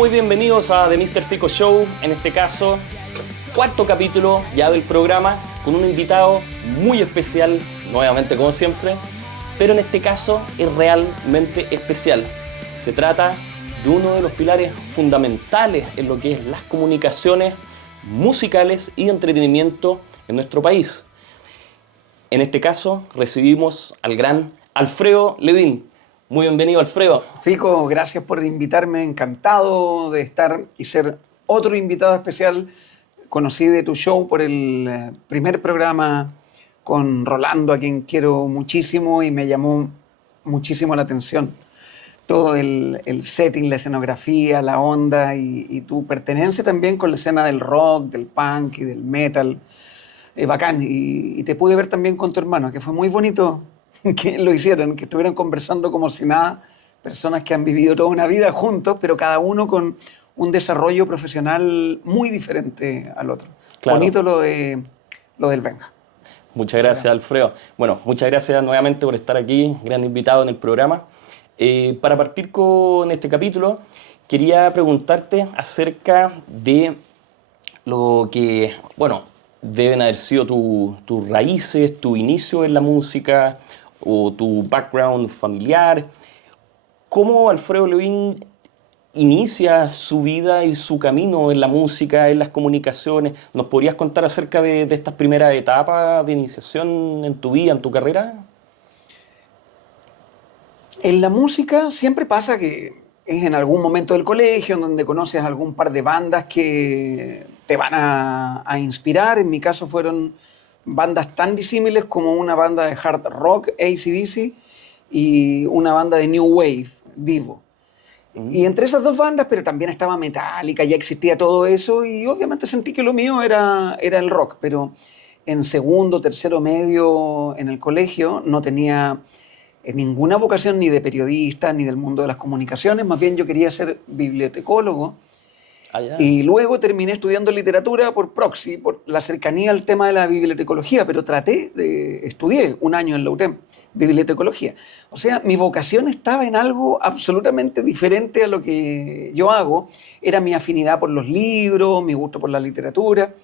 muy bienvenidos a The Mr. Fico Show. En este caso, cuarto capítulo ya del programa con un invitado muy especial, nuevamente como siempre, pero en este caso es realmente especial. Se trata de uno de los pilares fundamentales en lo que es las comunicaciones musicales y entretenimiento en nuestro país. En este caso recibimos al gran Alfredo Levin. Muy bienvenido, Alfredo. Fico, gracias por invitarme, encantado de estar y ser otro invitado especial. Conocí de tu show por el primer programa con Rolando, a quien quiero muchísimo, y me llamó muchísimo la atención todo el setting, la escenografía, la onda y tu pertenencia también con la escena del rock, del punk y del metal. Bacán, y te pude ver también con tu hermano, que fue muy bonito que lo hicieran, que estuvieran conversando como si nada, personas que han vivido toda una vida juntos, pero cada uno con un desarrollo profesional muy diferente al otro. Claro. Bonito lo del Venga. Muchas gracias, Alfredo. Bueno, muchas gracias nuevamente por estar aquí, gran invitado en el programa. Para partir con este capítulo, quería preguntarte acerca de lo que, bueno, deben haber sido tus raíces, tu inicio en la música o tu background familiar. ¿Cómo Alfredo Levin inicia su vida y su camino en la música, en las comunicaciones? ¿Nos podrías contar acerca de estas primeras etapas de iniciación en tu vida, en tu carrera? En la música siempre pasa que es en algún momento del colegio en donde conoces algún par de bandas que te van a inspirar. En mi caso fueron bandas tan disímiles como una banda de hard rock, AC/DC, y una banda de New Wave, Divo. Y entre esas dos bandas, pero también estaba Metallica, ya existía todo eso, y obviamente sentí que lo mío era el rock, pero en segundo, tercero medio en el colegio no tenía ninguna vocación ni de periodista ni del mundo de las comunicaciones, más bien yo quería ser bibliotecólogo. Y luego terminé estudiando literatura por proxy, por la cercanía al tema de la bibliotecología, pero estudié un año en la UTEM, bibliotecología. O sea, mi vocación estaba en algo absolutamente diferente a lo que yo hago. Era mi afinidad por los libros, mi gusto por la literatura.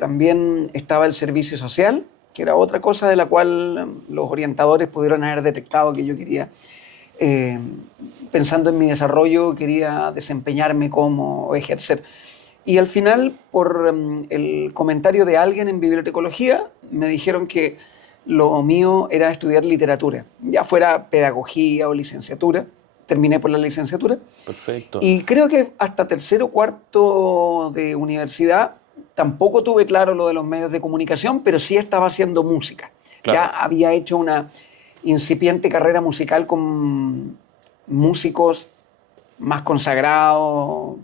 También estaba el servicio social, que era otra cosa de la cual los orientadores pudieron haber detectado que yo quería. Pensando en mi desarrollo, quería desempeñarme como ejercer. Y al final, por el comentario de alguien en bibliotecología, me dijeron que lo mío era estudiar literatura, ya fuera pedagogía o licenciatura. Terminé por la licenciatura. Perfecto. Y creo que hasta tercero o cuarto de universidad tampoco tuve claro lo de los medios de comunicación, pero sí estaba haciendo música. Claro. Ya había hecho una incipiente carrera musical con músicos más consagrados,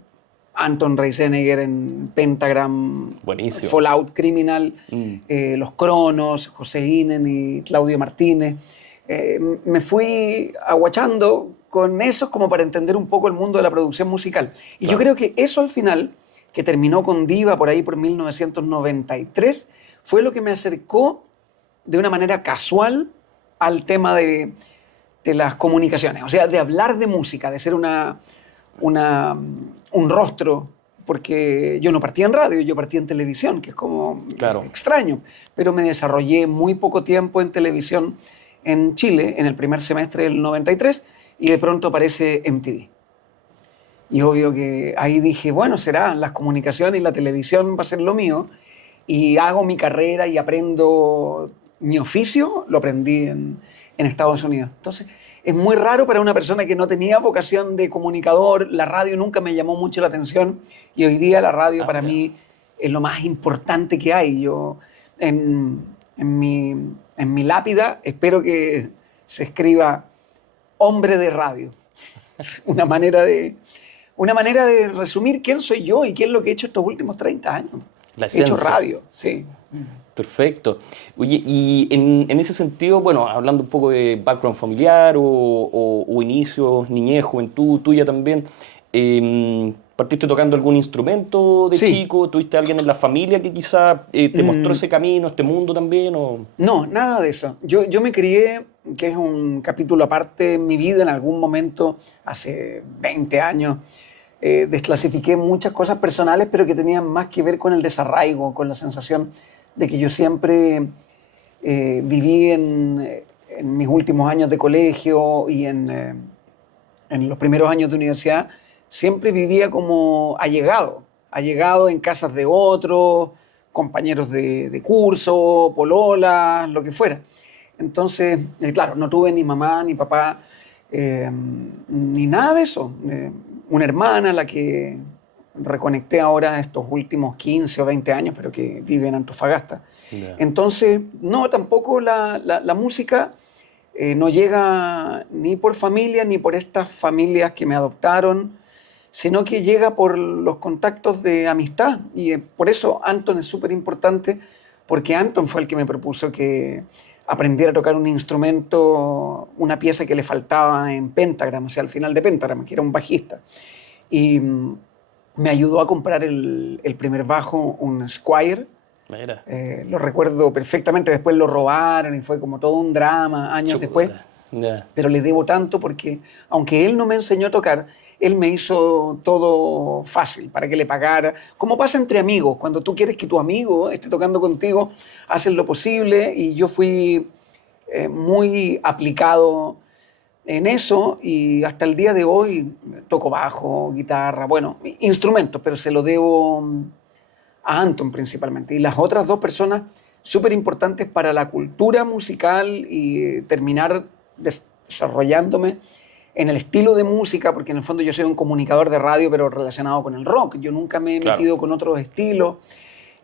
Anton Reisenegger en Pentagram, buenísimo. Fallout Criminal, Los Cronos, José Inen y Claudio Martínez. Me fui aguachando con esos como para entender un poco el mundo de la producción musical. Y claro, yo creo que eso al final, que terminó con Diva por ahí por 1993, fue lo que me acercó de una manera casual al tema de las comunicaciones, o sea, de hablar de música, de ser un rostro, porque yo no partía en radio, yo partía en televisión, que es como claro, extraño, pero me desarrollé muy poco tiempo en televisión en Chile, en el primer semestre del 93, y de pronto aparece MTV. Y obvio que ahí dije, bueno, será las comunicaciones y la televisión va a ser lo mío, y hago mi carrera y aprendo mi oficio, lo aprendí en Estados Unidos. Entonces, es muy raro para una persona que no tenía vocación de comunicador. La radio nunca me llamó mucho la atención y hoy día la radio para mí es lo más importante que hay. Yo en mi lápida espero que se escriba hombre de radio. Es una manera de resumir quién soy yo y qué es lo que he hecho estos últimos 30 años. He hecho radio, sí. Perfecto. Oye, y en ese sentido, bueno, hablando un poco de background familiar o inicios, niñez, juventud tuya también, ¿partiste tocando algún instrumento de chico? ¿Tuviste a alguien en la familia que quizá te mostró ese camino, este mundo también? ¿O? No, nada de eso. Yo me crié, que es un capítulo aparte en mi vida, en algún momento, hace 20 años, desclasifiqué muchas cosas personales, pero que tenían más que ver con el desarraigo, con la sensación de que yo siempre viví en mis últimos años de colegio y en los primeros años de universidad, siempre vivía como allegado en casas de otros, compañeros de curso, pololas, lo que fuera. Entonces, claro, no tuve ni mamá ni papá, ni nada de eso. Una hermana, la que reconecté ahora estos últimos 15 o 20 años, pero que vive en Antofagasta. Ya. Entonces, no, tampoco la música no llega ni por familia, ni por estas familias que me adoptaron, sino que llega por los contactos de amistad. Y por eso Anton es súper importante, porque Anton fue el que me propuso que aprendiera a tocar un instrumento, una pieza que le faltaba en Pentagram, o sea, al final de Pentagram, que era un bajista. Y me ayudó a comprar el primer bajo, un Squier. Mira. Lo recuerdo perfectamente, después lo robaron y fue como todo un drama años después. Ya. Pero le debo tanto porque, aunque él no me enseñó a tocar, él me hizo todo fácil para que le pagara. Como pasa entre amigos, cuando tú quieres que tu amigo esté tocando contigo, haces lo posible, y yo fui muy aplicado en eso, y hasta el día de hoy toco bajo, guitarra, bueno, instrumentos, pero se lo debo a Anton principalmente. Y las otras dos personas súper importantes para la cultura musical y terminar desarrollándome en el estilo de música, porque en el fondo yo soy un comunicador de radio, pero relacionado con el rock. Yo nunca me he metido con otros estilos.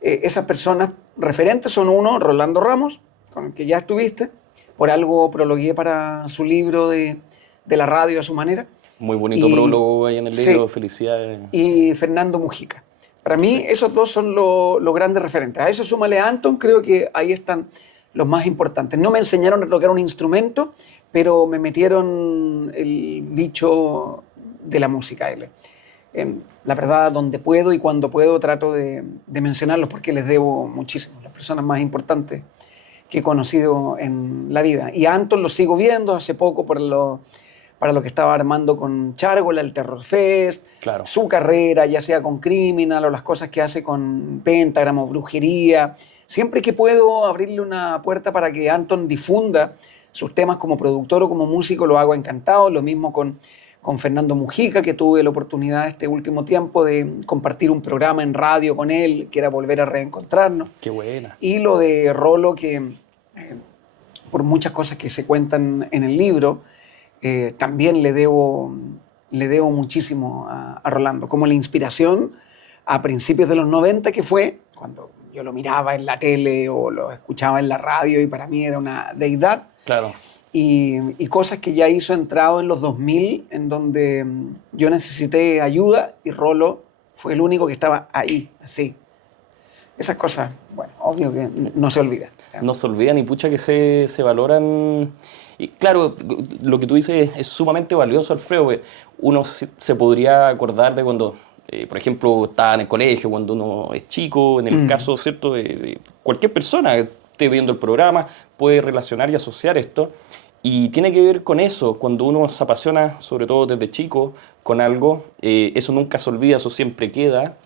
Esas personas referentes son uno, Rolando Ramos, con el que ya estuviste, por algo prologué para su libro de la radio a su manera. Muy bonito prólogo ahí en el libro, sí, felicidades. Y Fernando Mujica. Para mí esos dos son los grandes referentes. A eso súmale a Anton, creo que ahí están los más importantes. No me enseñaron a tocar un instrumento, pero me metieron el bicho de la música. La verdad, donde puedo y cuando puedo trato de mencionarlos, porque les debo muchísimo. Las personas más importantes que he conocido en la vida. Y a Anton lo sigo viendo hace poco para lo que estaba armando con Chárgola, el Terror Fest, Claro. su carrera, ya sea con Criminal o las cosas que hace con Pentagram o Brujería. Siempre que puedo abrirle una puerta para que Anton difunda sus temas como productor o como músico, lo hago encantado. Lo mismo con Fernando Mujica, que tuve la oportunidad este último tiempo de compartir un programa en radio con él, que era Volver a Reencontrarnos. Qué buena. Y lo de Rolo, que por muchas cosas que se cuentan en el libro, también le debo muchísimo a Rolando, como la inspiración a principios de los 90, que fue cuando yo lo miraba en la tele o lo escuchaba en la radio y para mí era una deidad. Claro. Y cosas que ya hizo entrado en los 2000, en donde yo necesité ayuda y Rolo fue el único que estaba ahí, así. Esas cosas, bueno, obvio que no se olvidan. No se olvidan y pucha que se valoran. Y claro, lo que tú dices es sumamente valioso, Alfredo, porque uno se podría acordar de cuando, por ejemplo, estaba en el colegio, cuando uno es chico, en el caso, ¿cierto?, de cualquier persona que esté viendo el programa, puede relacionar y asociar esto. Y tiene que ver con eso, cuando uno se apasiona, sobre todo desde chico, con algo, eso nunca se olvida, eso siempre queda.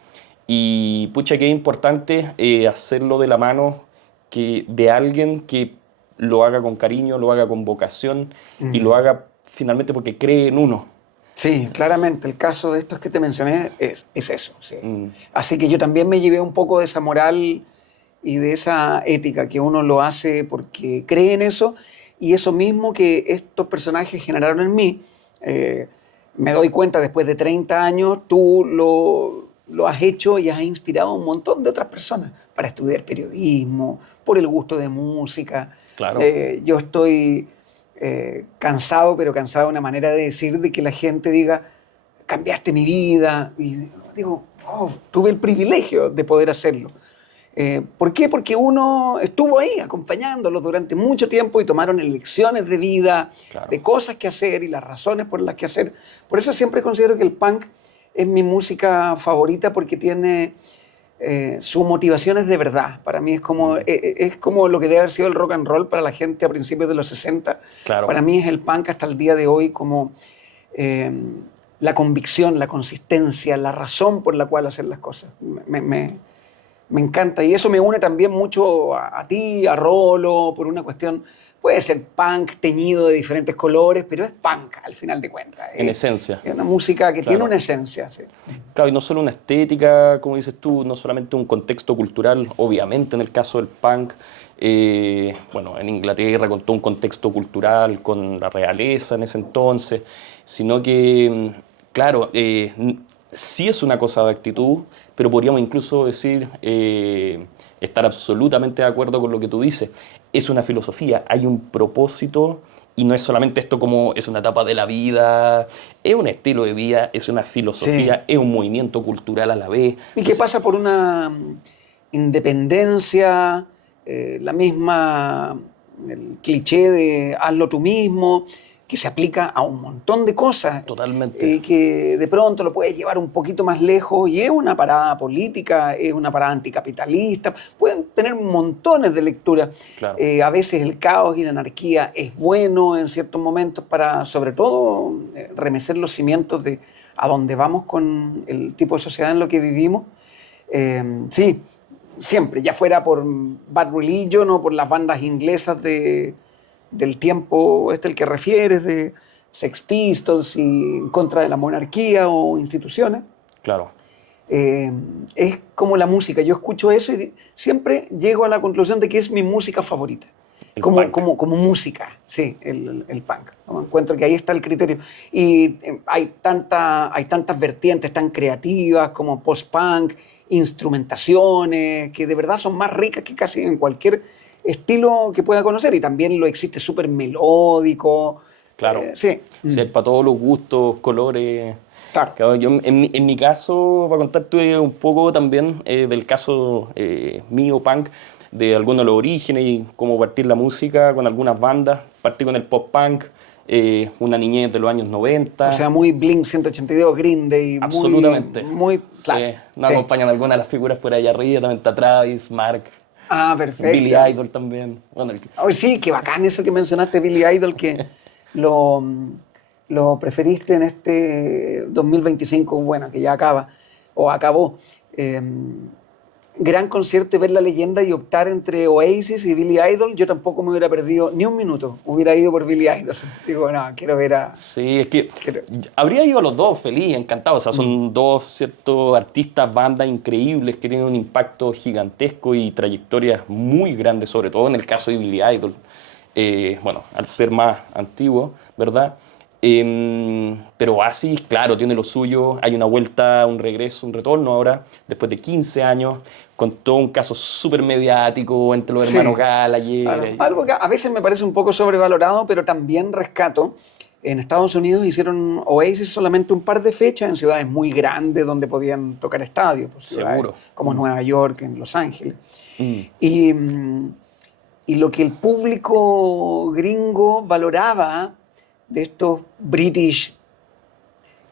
Y pucha, que es importante hacerlo de la mano de alguien que lo haga con cariño, lo haga con vocación y lo haga finalmente porque cree en uno. Sí, claramente, el caso de estos que te mencioné es eso. Sí. Así que yo también me llevé un poco de esa moral y de esa ética, que uno lo hace porque cree en eso, y eso mismo que estos personajes generaron en mí, me doy cuenta después de 30 años, tú lo has hecho y has inspirado a un montón de otras personas para estudiar periodismo, por el gusto de música. Claro. Yo estoy cansado, pero cansado de una manera de decir, de que la gente diga, cambiaste mi vida. Y digo, oh, tuve el privilegio de poder hacerlo. ¿Por qué? Porque uno estuvo ahí acompañándolos durante mucho tiempo y tomaron lecciones de vida, claro, de cosas que hacer y las razones por las que hacer. Por eso siempre considero que el punk es mi música favorita, porque tiene su motivación es de verdad. Para mí es como lo que debe haber sido el rock and roll para la gente a principios de los 60. Claro. Para mí es el punk hasta el día de hoy como la convicción, la consistencia, la razón por la cual hacer las cosas. Me encanta. Y eso me une también mucho a ti, a Rolo, por una cuestión, puede ser punk teñido de diferentes colores, pero es punk al final de cuentas. En esencia. Es una música que Claro. tiene una esencia. Sí. Claro, y no solo una estética, como dices tú, no solamente un contexto cultural, obviamente en el caso del punk, bueno, en Inglaterra con todo un contexto cultural, con la realeza en ese entonces, sino que, claro, sí es una cosa de actitud, pero podríamos incluso decir, estar absolutamente de acuerdo con lo que tú dices. Es una filosofía, hay un propósito y no es solamente esto como es una etapa de la vida, es un estilo de vida, es una filosofía, es un movimiento cultural a la vez. Y que pasa por una independencia, la misma, el cliché de hazlo tú mismo, que se aplica a un montón de cosas. Totalmente. Que de pronto lo puedes llevar un poquito más lejos y es una parada política, es una parada anticapitalista, pueden tener montones de lecturas. Claro. A veces el caos y la anarquía es bueno en ciertos momentos para, sobre todo, remecer los cimientos de a dónde vamos con el tipo de sociedad en lo que vivimos. Sí, siempre, ya fuera por Bad Religion o por las bandas inglesas del tiempo el que refieres, de Sex Pistols y en contra de la monarquía o instituciones. Claro. Es como la música, yo escucho eso y siempre llego a la conclusión de que es mi música favorita. Como música, sí, el punk. ¿No? Encuentro que ahí está el criterio. Y hay tantas vertientes tan creativas como post-punk, instrumentaciones, que de verdad son más ricas que casi en cualquier estilo que pueda conocer. Y también lo existe súper melódico. Claro. Sí. Sí, para todos los gustos, colores. Claro. Claro, yo en mi caso, para contarte un poco también del caso mío, punk, de algunos de los orígenes y cómo partir la música con algunas bandas. Partí con el pop-punk, una niñez de los años 90. O sea, muy Blink-182, Green Day. Absolutamente. Muy claro. Sí, nos acompañan algunas de las figuras por allá arriba, también está Travis, Mark. Ah, perfecto. Billy Idol también. Bueno, Oh, sí, qué bacán eso que mencionaste, Billy Idol, que lo preferiste en este 2025, bueno, que ya acaba, o acabó. Gran concierto y ver la leyenda y optar entre Oasis y Billy Idol, yo tampoco me hubiera perdido ni un minuto, hubiera ido por Billy Idol. Digo, no, quiero ver a... Sí, es que habría ido a los dos feliz, encantado. O sea, son dos ciertos artistas, bandas increíbles que tienen un impacto gigantesco y trayectorias muy grandes, sobre todo en el caso de Billy Idol. Bueno, al ser más antiguo, ¿verdad? Pero Oasis, claro, tiene lo suyo. Hay una vuelta, un regreso, un retorno ahora, después de 15 años, con todo un caso súper mediático entre los hermanos Gallagher. Claro. Algo que a veces me parece un poco sobrevalorado, pero también rescato. En Estados Unidos hicieron Oasis solamente un par de fechas en ciudades muy grandes donde podían tocar estadios. Pues, seguro. Como Nueva York, en Los Ángeles. Y lo que el público gringo valoraba de estos British,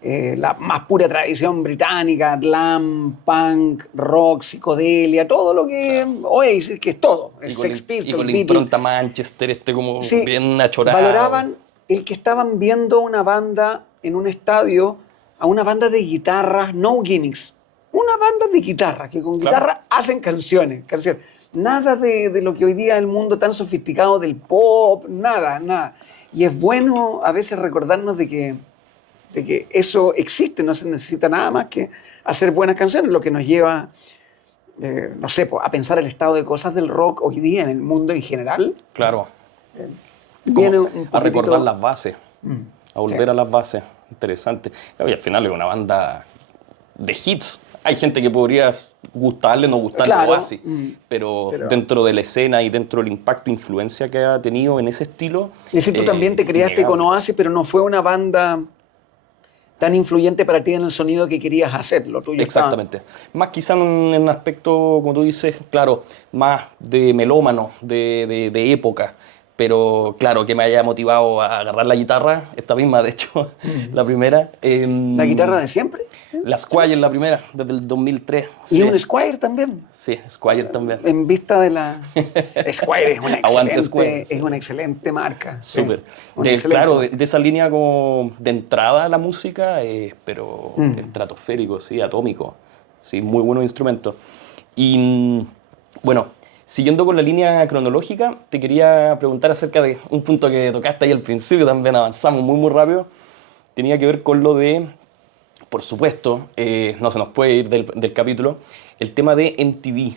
la más pura tradición británica, glam, punk, rock, psicodelia, todo lo que Oasis, que es todo, el Sex Pistols, y con la impronta Manchester, como sí, bien achorado. Valoraban el que estaban viendo una banda en un estadio, a una banda de guitarras, no gimmicks, una banda de guitarra, que con guitarra hacen canciones. Nada de lo que hoy día es el mundo tan sofisticado del pop, nada. Y es bueno a veces recordarnos de que eso existe, no se necesita nada más que hacer buenas canciones, lo que nos lleva, no sé, a pensar el estado de cosas del rock hoy día en el mundo en general. Claro. Viene a recordar las bases, a volver a las bases. Interesante. Y al final es una banda de hits. Hay gente que podría gustarle, no gustarle Oasis, pero dentro de la escena y dentro del impacto e influencia que ha tenido en ese estilo... Es decir, tú también te criaste con Oasis, pero no fue una banda tan influyente para ti en el sonido que querías hacer, lo tuyo. Exactamente. Más quizá en un aspecto, como tú dices, claro, más de melómano, de época, pero claro, que me haya motivado a agarrar la guitarra, esta misma, de hecho, la primera. ¿La guitarra de siempre? La Squire, la primera, desde el 2003. ¿Y Sí, un Squire también? sí, Squire también. En vista de la... Squire Aguante Squire, sí. es una excelente marca. Sí, Súper. una excelente Claro, marca. de esa línea como de entrada a la música, pero estratosférico, sí, atómico. Sí, muy buenos instrumentos. Y bueno, siguiendo con la línea cronológica, te quería preguntar acerca de un punto que tocaste ahí al principio, también avanzamos muy rápido. Tenía que ver con lo de, por supuesto, no se nos puede ir del capítulo, el tema de MTV.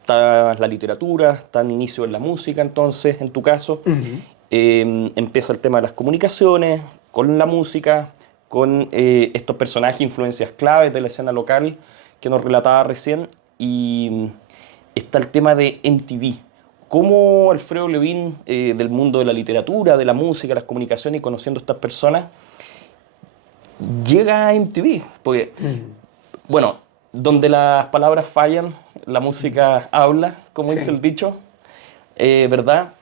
Está la literatura, está el inicio de la música, entonces, en tu caso. Empieza el tema de las comunicaciones, con la música, con estos personajes, influencias claves de la escena local que nos relataba recién, y está el tema de MTV. ¿Cómo Alfredo Levin, del mundo de la literatura, de la música, las comunicaciones y conociendo a estas personas, llega a MTV? Porque, bueno, donde las palabras fallan, la música habla, como dice el dicho, ¿verdad?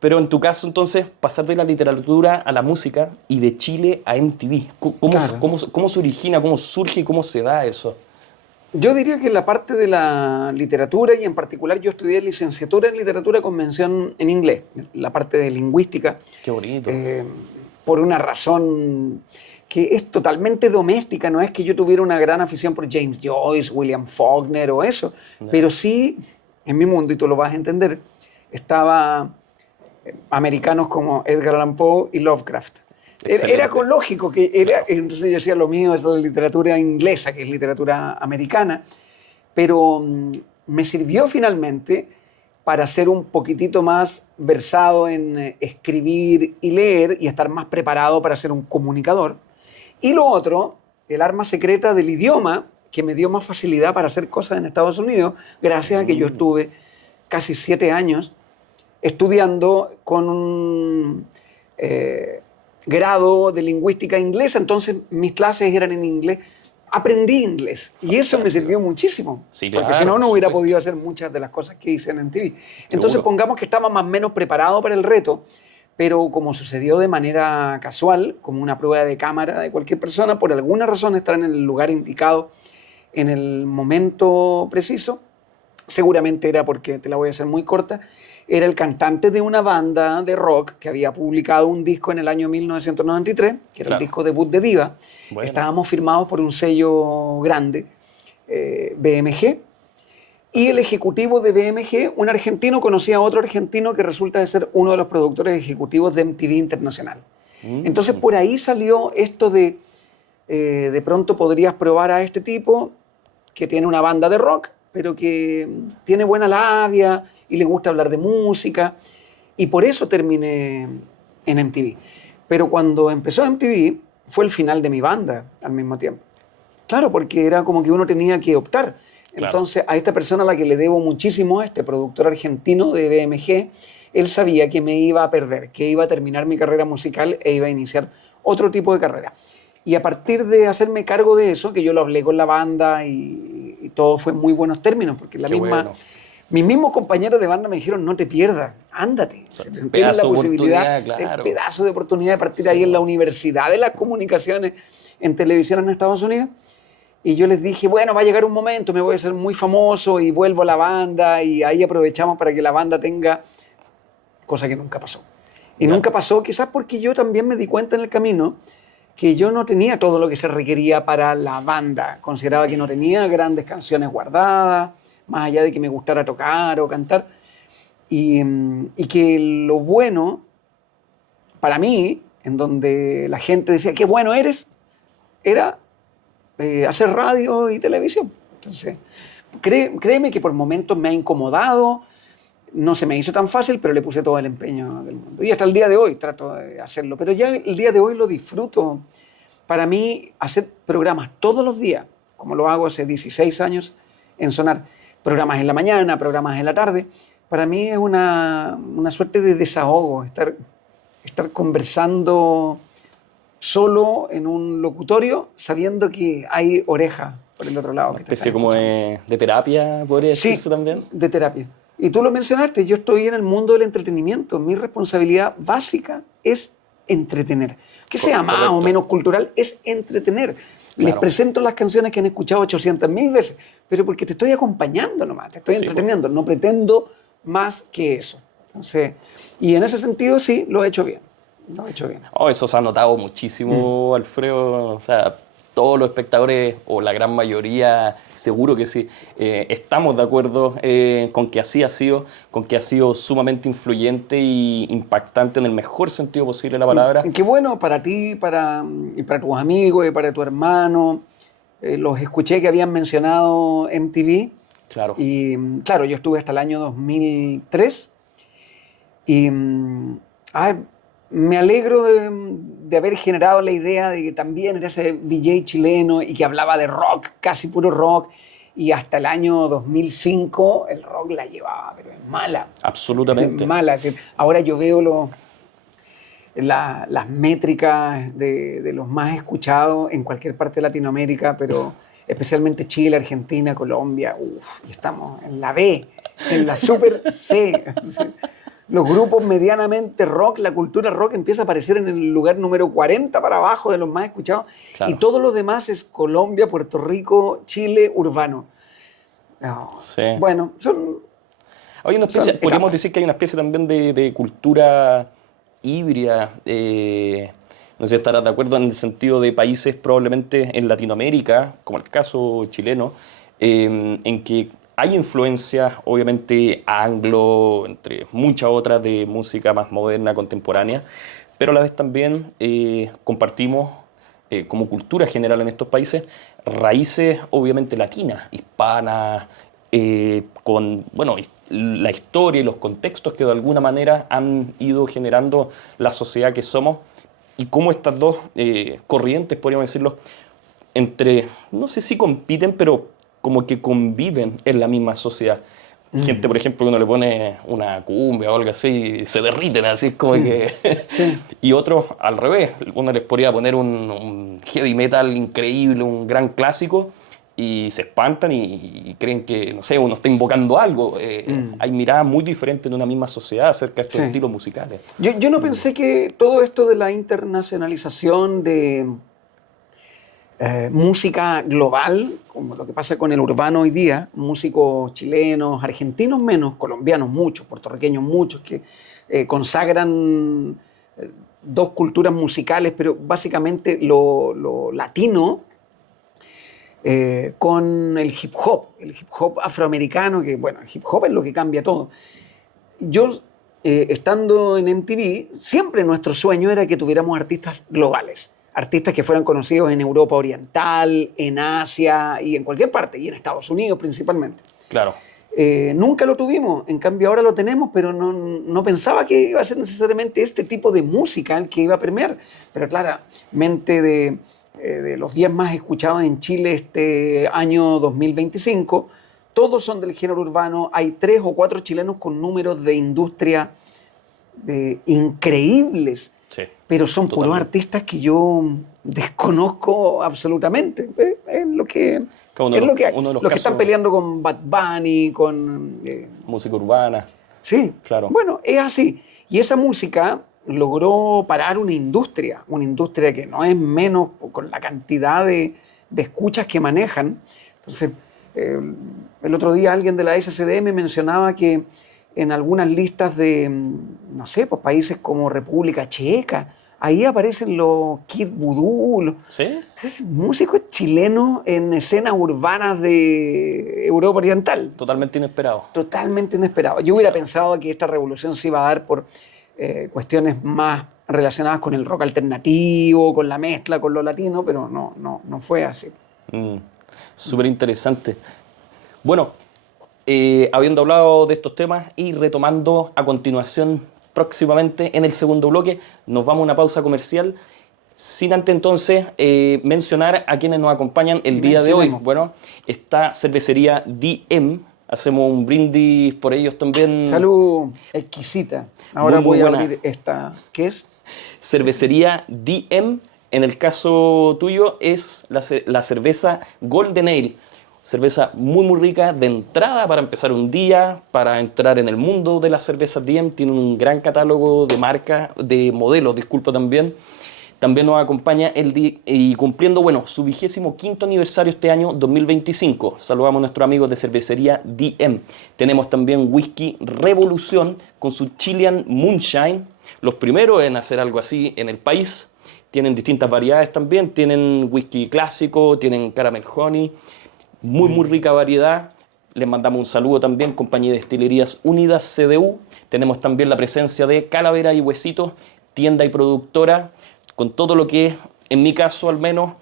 Pero en tu caso, entonces, pasar de la literatura a la música y de Chile a MTV. Claro. ¿Cómo se origina, cómo surge y cómo se da eso? Yo diría que la parte de la literatura, y en particular yo estudié licenciatura en literatura con mención en inglés, la parte de lingüística, Qué bonito. por una razón que es totalmente doméstica. No es que yo tuviera una gran afición por James Joyce, William Faulkner o eso, pero sí, en mi mundo, y tú lo vas a entender, estaba americanos como Edgar Allan Poe y Lovecraft. Era lógico que era, entonces yo decía lo mío es la literatura inglesa, que es literatura americana, pero me sirvió finalmente para ser un poquitito más versado en escribir y leer y estar más preparado para ser un comunicador. Y lo otro, el arma secreta del idioma, que me dio más facilidad para hacer cosas en Estados Unidos, gracias a que yo estuve casi 7 años estudiando con un grado de lingüística inglesa, entonces mis clases eran en inglés. Aprendí inglés y eso me sirvió muchísimo, sí, claro, porque si no, no hubiera podido hacer muchas de las cosas que hice en MTV. Entonces, pongamos que estaba más o menos preparado para el reto, pero como sucedió de manera casual, como una prueba de cámara de cualquier persona, por alguna razón estar en el lugar indicado, en el momento preciso, seguramente era porque, te la voy a hacer muy corta, era el cantante de una banda de rock que había publicado un disco en el año 1993, que era el disco debut de Diva. Bueno. Estábamos firmados por un sello grande, BMG, y el ejecutivo de BMG, un argentino, conocía a otro argentino que resulta de ser uno de los productores ejecutivos de MTV Internacional. Entonces por ahí salió esto de pronto podrías probar a este tipo que tiene una banda de rock, pero que tiene buena labia y le gusta hablar de música, y por eso terminé en MTV. Pero cuando empezó MTV fue el final de mi banda al mismo tiempo. Claro, porque era como que uno tenía que optar. Claro. Entonces a esta persona a la que le debo muchísimo, a este productor argentino de BMG, él sabía que me iba a perder, que iba a terminar mi carrera musical e iba a iniciar otro tipo de carrera. Y a partir de hacerme cargo de eso, que yo lo hablé con la banda y todo fue en muy buenos términos, porque mis mismos compañeros de banda me dijeron, no te pierdas, ándate. O sea, tienes la posibilidad, claro, el pedazo de oportunidad de partir ahí en la Universidad de las Comunicaciones en televisión en Estados Unidos. Y yo les dije, bueno, va a llegar un momento, me voy a hacer muy famoso y vuelvo a la banda, y ahí aprovechamos para que la banda tenga, cosa que nunca pasó. Y nunca pasó, quizás porque yo también me di cuenta en el camino que yo no tenía todo lo que se requería para la banda. Consideraba que no tenía grandes canciones guardadas, más allá de que me gustara tocar o cantar, y que lo bueno, para mí, en donde la gente decía, qué bueno eres, era hacer radio y televisión. Entonces, créeme que por momentos me ha incomodado, no se me hizo tan fácil, pero le puse todo el empeño del mundo. Y hasta el día de hoy trato de hacerlo, pero ya el día de hoy lo disfruto. Para mí, hacer programas todos los días, como lo hago hace 16 años en Sonar, programas en la mañana, programas en la tarde, para mí es una suerte de desahogo, estar conversando solo en un locutorio sabiendo que hay oreja por el otro lado. Una especie como de terapia, podría decirse también. De terapia. Y tú lo mencionaste, yo estoy en el mundo del entretenimiento. Mi responsabilidad básica es entretener. Que sea más o menos cultural, es entretener. Les presento las canciones que han escuchado 800.000 veces, pero porque te estoy acompañando nomás, te estoy entreteniendo. No pretendo más que eso. Entonces, y en ese sentido sí, lo he hecho bien. Lo he hecho bien. Oh, eso se ha notado muchísimo, Alfredo. O sea, todos los espectadores, o la gran mayoría, seguro que sí, estamos de acuerdo con que así ha sido, con que ha sido sumamente influyente e impactante en el mejor sentido posible de la palabra. Qué bueno para ti, y para tus amigos, y para tu hermano. Los escuché que habían mencionado MTV. Claro. Y claro, yo estuve hasta el año 2003. Y me alegro de haber generado la idea de que también era ese DJ chileno y que hablaba de rock, casi puro rock. Y hasta el año 2005 el rock la llevaba, pero es mala. Absolutamente. Es mala. Ahora yo veo las métricas de los más escuchados en cualquier parte de Latinoamérica, pero especialmente Chile, Argentina, Colombia. Y estamos en la B, en la super C. Los grupos medianamente rock, la cultura rock empieza a aparecer en el lugar número 40 para abajo de los más escuchados. Claro. Y todo lo demás es Colombia, Puerto Rico, Chile, urbano. Sí. Bueno, hay una especie, podríamos decir que hay una especie también de cultura híbrida. No sé si estarás de acuerdo en el sentido de países probablemente en Latinoamérica, como el caso chileno, en que hay influencias, obviamente, anglo, entre muchas otras de música más moderna, contemporánea, pero a la vez también compartimos, como cultura general en estos países, raíces, obviamente, latinas, hispanas, con, bueno, la historia y los contextos que de alguna manera han ido generando la sociedad que somos, y cómo estas dos corrientes, podríamos decirlo, entre, no sé si compiten, pero como que conviven en la misma sociedad. Gente, por ejemplo, que uno le pone una cumbia o algo así, y se derriten, así es como que... Sí. Y otros, al revés, uno les podría poner un heavy metal increíble, un gran clásico, y se espantan y creen que, no sé, uno está invocando algo. Hay miradas muy diferentes en una misma sociedad acerca de estos estilos musicales. Yo no pensé que todo esto de la internacionalización de música global, como lo que pasa con el urbano hoy día, músicos chilenos, argentinos menos, colombianos muchos, puertorriqueños muchos, que consagran dos culturas musicales, pero básicamente lo latino con el hip hop afroamericano, que bueno, el hip hop es lo que cambia todo. Yo, estando en MTV, siempre nuestro sueño era que tuviéramos artistas globales. Artistas que fueran conocidos en Europa Oriental, en Asia y en cualquier parte, y en Estados Unidos principalmente. Claro. Nunca lo tuvimos, en cambio ahora lo tenemos, pero no pensaba que iba a ser necesariamente este tipo de música el que iba a premiar. Pero claramente de los 10 más escuchados en Chile este año 2025, todos son del género urbano. Hay 3 o 4 chilenos con números de industria increíbles. Sí, pero son puros artistas que yo desconozco absolutamente. Es lo que hay. Los que están peleando con Bad Bunny, con... música urbana. Sí, claro. Bueno, es así. Y esa música logró parar una industria que no es menos con la cantidad de escuchas que manejan. Entonces, el otro día alguien de la SCDM mencionaba que en algunas listas de, no sé, pues países como República Checa, ahí aparecen los Kid Voodoo, ¿Sí? Músicos chilenos en escenas urbanas de Europa Oriental. Totalmente inesperado. Totalmente inesperado. Yo hubiera pensado que esta revolución se iba a dar por cuestiones más relacionadas con el rock alternativo, con la mezcla con lo latino, pero no fue así. Súper interesante. Bueno, habiendo hablado de estos temas y retomando a continuación próximamente en el segundo bloque, nos vamos a una pausa comercial, sin antes entonces mencionar a quienes nos acompañan el día de hoy. Bueno, está cervecería DM, hacemos un brindis por ellos también. Salud exquisita. Ahora muy voy a buena. abrir esta. ¿Qué es? Cervecería DM, en el caso tuyo es la cerveza Golden Ale. Cerveza muy muy rica de entrada para empezar un día, para entrar en el mundo de las cervezas Diem. Tienen un gran catálogo de marcas, de modelos, disculpa también. También nos acompaña y cumpliendo, bueno, su 25º aniversario este año 2025. Saludamos a nuestros amigos de cervecería DM. Tenemos también Whisky Revolución con su Chilean Moonshine. Los primeros en hacer algo así en el país. Tienen distintas variedades también. Tienen whisky clásico, tienen caramel honey. Muy, muy rica variedad. Les mandamos un saludo también, Compañía de Destilerías Unidas, CDU. Tenemos también la presencia de Calavera y Huesitos, tienda y productora, con todo lo que es, en mi caso al menos,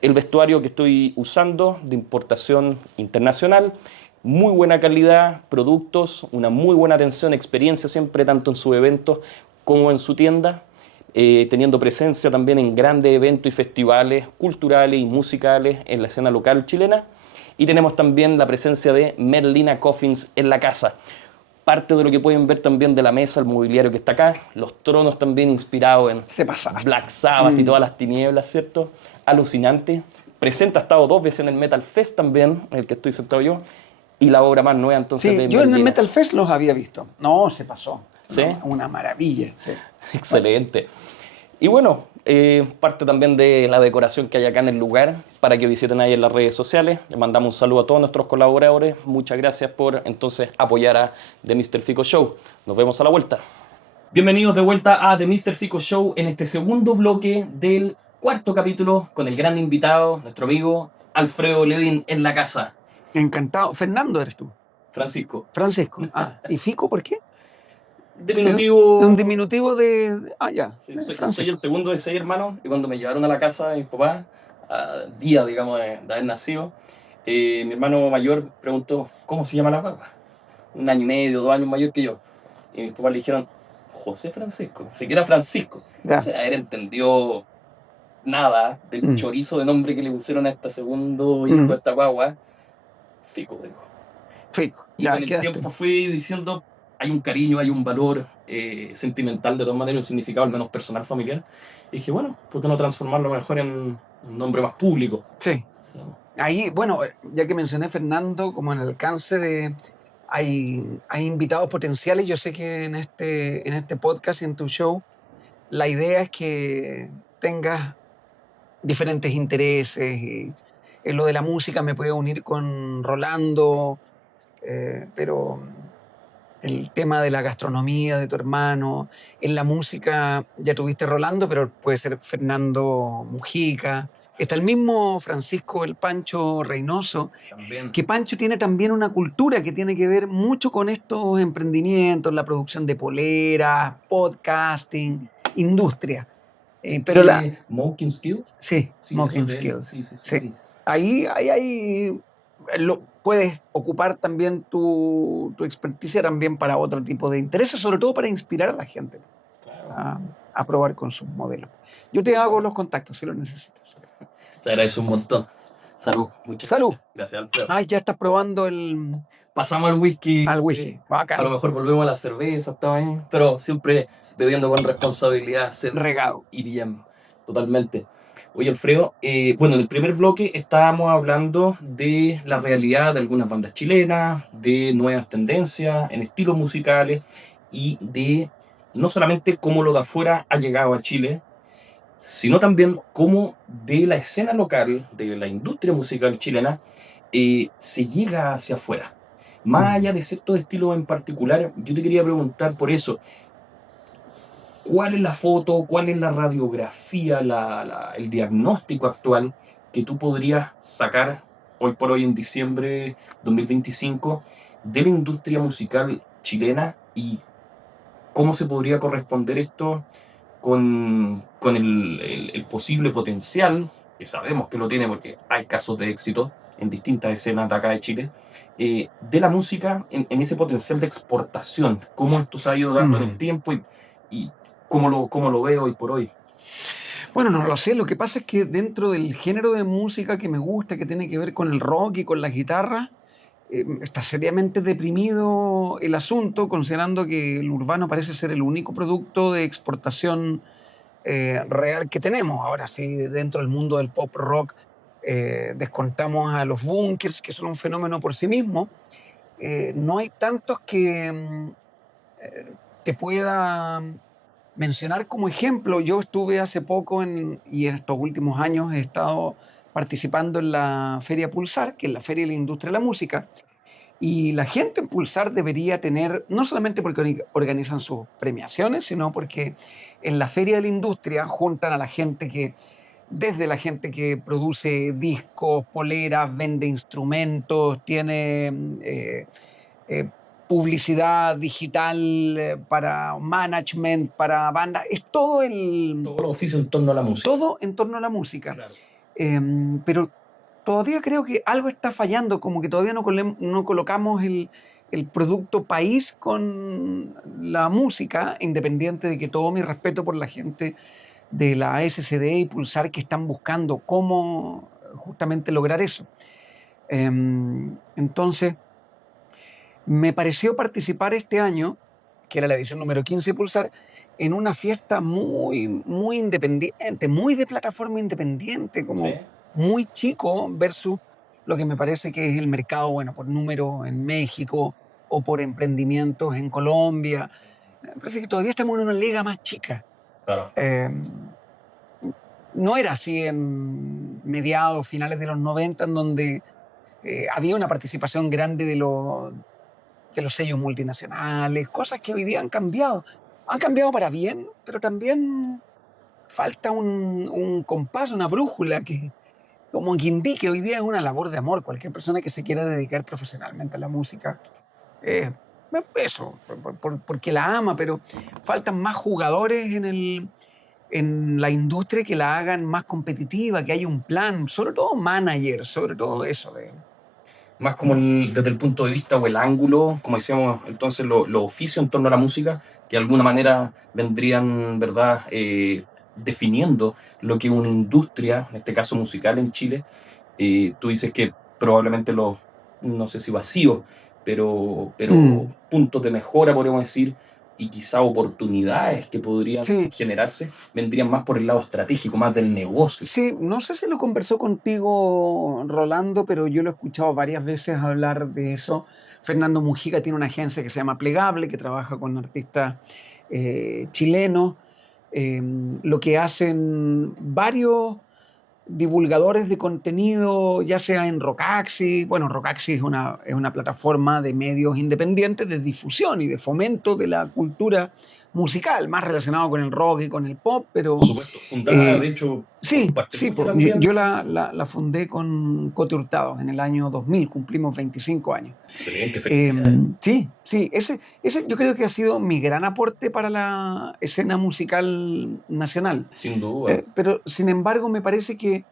el vestuario que estoy usando de importación internacional. Muy buena calidad, productos, una muy buena atención, experiencia siempre, tanto en sus eventos como en su tienda. Teniendo presencia también en grandes eventos y festivales culturales y musicales en la escena local chilena. Y tenemos también la presencia de Merlina Coffins en la casa. Parte de lo que pueden ver también de la mesa, el mobiliario que está acá, los tronos también inspirados en Black Sabbath y todas las tinieblas, ¿cierto? Alucinante. Presente, ha estado 2 veces en el Metal Fest también, en el que estoy sentado yo, y la obra más nueva entonces de yo Merlina. en el Metal Fest los había visto. No, se pasó. ¿Sí? Una maravilla. Sí. Excelente. Y bueno, parte también de la decoración que hay acá en el lugar para que visiten ahí en las redes sociales. Le mandamos un saludo a todos nuestros colaboradores. Muchas gracias por entonces apoyar a The Mr. Fico Show. Nos vemos a la vuelta. Bienvenidos de vuelta a The Mr. Fico Show en este segundo bloque del 4º capítulo con el gran invitado, nuestro amigo Alfredo Levin en la casa. Encantado. Fernando eres tú. Francisco. Francisco. ¿Y Fico por qué? Diminutivo. Un diminutivo de. Ya. Sí, soy el segundo de 6 hermanos y cuando me llevaron a la casa de mi papá, al día, digamos, de haber nacido, mi hermano mayor preguntó, ¿cómo se llama la guagua? 1 año y medio, 2 años mayor que yo. Y mis papás le dijeron, José Francisco, siquiera Francisco. Ya. O sea, él entendió nada del chorizo de nombre que le pusieron a este segundo hijo de esta guagua. Fico, dijo. Fico. Y con el tiempo fui diciendo, hay un cariño, hay un valor sentimental de todas maneras, un significado al menos personal, familiar. Y dije, bueno, ¿por qué no transformarlo mejor en un nombre más público? Sí. Ahí, bueno, ya que mencioné Fernando, como en el alcance de... Hay invitados potenciales. Yo sé que en este podcast y en tu show, la idea es que tengas diferentes intereses. Y en lo de la música me puedo unir con Rolando, pero el tema de la gastronomía de tu hermano, en la música ya tuviste Rolando, pero puede ser Fernando Mujica. Está el mismo Francisco el Pancho Reynoso, También. que Pancho tiene también una cultura que tiene que ver mucho con estos emprendimientos, la producción de poleras, podcasting, industria. Pero Smoking Skills. Sí, Smoking Skills. Sí. Ahí puedes ocupar también tu experticia también para otro tipo de intereses, sobre todo para inspirar a la gente a probar con sus modelos. Yo te hago los contactos si los necesitas. Se agradece un montón. Salud. Salud. Gracias, Alfredo. Ya estás probando Pasamos al whisky. Al whisky. Bacán. A lo mejor volvemos a la cerveza también, pero siempre bebiendo con responsabilidad. Regado. Y bien, totalmente. Oye, Alfredo, bueno, en el primer bloque estábamos hablando de la realidad de algunas bandas chilenas, de nuevas tendencias en estilos musicales y de no solamente cómo lo de afuera ha llegado a Chile, sino también cómo de la escena local, de la industria musical chilena, se llega hacia afuera. Más allá de ciertos estilos en particular, yo te quería preguntar por eso. ¿Cuál es la foto, cuál es la radiografía, el diagnóstico actual que tú podrías sacar hoy por hoy en diciembre 2025 de la industria musical chilena y cómo se podría corresponder esto con el posible potencial, que sabemos que lo tiene porque hay casos de éxito en distintas escenas de acá de Chile, de la música en ese potencial de exportación? ¿Cómo esto se ha ido dando en el tiempo y cómo lo veo hoy por hoy? Bueno, no lo sé. Lo que pasa es que dentro del género de música que me gusta, que tiene que ver con el rock y con la guitarra, está seriamente deprimido el asunto, considerando que el urbano parece ser el único producto de exportación real que tenemos. Ahora sí, dentro del mundo del pop rock descontamos a los bunkers, que son un fenómeno por sí mismo, no hay tantos que te pueda mencionar como ejemplo. Yo estuve hace poco y en estos últimos años he estado participando en la Feria Pulsar, que es la Feria de la Industria de la Música, y la gente en Pulsar debería tener, no solamente porque organizan sus premiaciones, sino porque en la Feria de la Industria juntan a la gente desde la gente que produce discos, poleras, vende instrumentos, tiene eh, publicidad digital, para management, para bandas, es Todo el oficio en torno a la música. todo en torno a la música. Claro. Pero todavía creo que algo está fallando, como que todavía no colocamos el producto país con la música, independiente de que todo mi respeto por la gente de la SCD y Pulsar que están buscando cómo justamente lograr eso. Entonces, me pareció participar este año, que era la edición número 15 de Pulsar, en una fiesta muy, muy independiente, muy de plataforma independiente, Sí. como muy chico versus lo que me parece que es el mercado, bueno, por número en México o por emprendimientos en Colombia. Me parece que todavía estamos en una liga más chica. Claro. No era así en mediados, finales de los 90, en donde había una participación grande de los sellos multinacionales, cosas que hoy día han cambiado. Han cambiado para bien, pero también falta un compás, una brújula que como que indique. Hoy día es una labor de amor. Cualquier persona que se quiera dedicar profesionalmente a la música, eh, eso, porque la ama, pero faltan más jugadores en la industria que la hagan más competitiva, que haya un plan, sobre todo managers, sobre todo eso. Más como desde el punto de vista o el ángulo, como decíamos entonces, los oficios en torno a la música, que de alguna manera vendrían, ¿verdad?, definiendo lo que es una industria, en este caso musical en Chile. Tú dices que probablemente no sé si vacíos, pero puntos de mejora, podríamos decir, y quizá oportunidades que podrían Sí. generarse, vendrían más por el lado estratégico, más del negocio. Sí, no sé si lo conversó contigo Rolando, pero yo lo he escuchado varias veces hablar de eso. Fernando Mujica tiene una agencia que se llama Plegable, que trabaja con artistas chilenos. Lo que hacen varios divulgadores de contenido, ya sea en Rocaxi. Bueno, Rocaxi es una plataforma de medios independientes de difusión y de fomento de la cultura musical, más relacionado con el rock y con el pop, pero Por supuesto, fundada, de hecho, sí, parte sí, tuya también. yo la fundé con Cote Hurtado en el año 2000, cumplimos 25 años. Excelente, felicidades. Sí, ese yo creo que ha sido mi gran aporte para la escena musical nacional. Sin duda. Pero sin embargo me parece que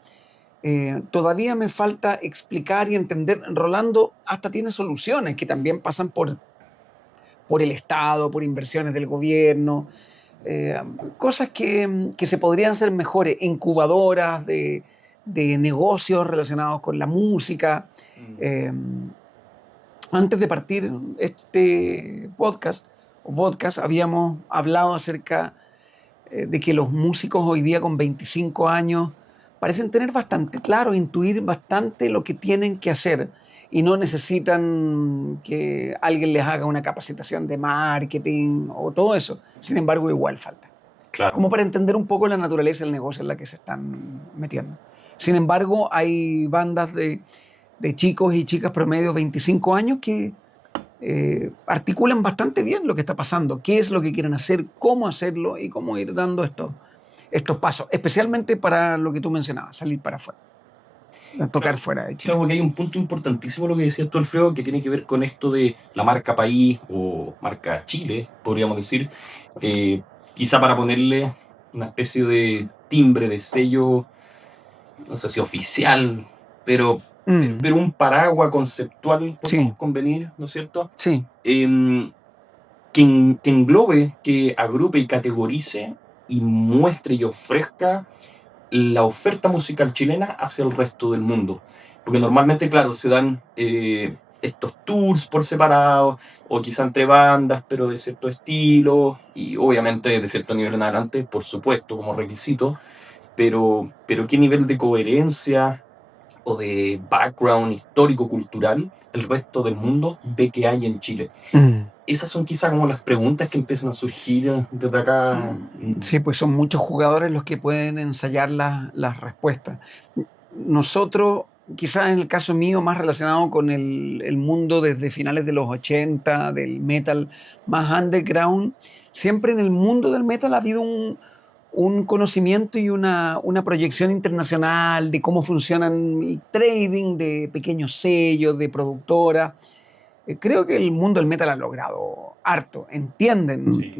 todavía me falta explicar y entender. Rolando hasta tiene soluciones que también pasan por el Estado, por inversiones del gobierno, eh, cosas que se podrían hacer mejores, incubadoras de negocios relacionados con la música. Eh, Antes de partir este podcast, habíamos hablado acerca de que los músicos hoy día con 25 años parecen tener bastante claro, intuir bastante lo que tienen que hacer y no necesitan que alguien les haga una capacitación de marketing o todo eso. Sin embargo, igual falta. Claro. Como para entender un poco la naturaleza del negocio en la que se están metiendo. Sin embargo, hay bandas de chicos y chicas promedio 25 años que articulan bastante bien lo que está pasando, qué es lo que quieren hacer, cómo hacerlo y cómo ir dando estos pasos, especialmente para lo que tú mencionabas, salir para afuera, tocar fuera de Chile. Claro, porque hay un punto importantísimo lo que decías tú, Alfredo, que tiene que ver con esto de la marca país o marca Chile, podríamos decir, quizá para ponerle una especie de timbre, de sello, no sé si oficial, pero un paraguas conceptual, podemos convenir, ¿no es cierto? Sí. Que englobe, que agrupe y categorice y muestre y ofrezca la oferta musical chilena hacia el resto del mundo. Porque normalmente, claro, se dan estos tours por separado, o quizá entre bandas, pero de cierto estilo, y obviamente de cierto nivel en adelante, por supuesto, como requisito, pero ¿qué nivel de coherencia o de background histórico-cultural el resto del mundo ve que hay en Chile? Esas son quizás como las preguntas que empiezan a surgir desde acá. Sí, pues son muchos jugadores los que pueden ensayar las respuestas. Nosotros, quizás en el caso mío, más relacionado con el mundo desde finales de los 80, del metal más underground, siempre en el mundo del metal ha habido un conocimiento y una proyección internacional de cómo funcionan el trading de pequeños sellos, de productoras. Creo que el mundo del metal ha logrado harto, entienden. Sí.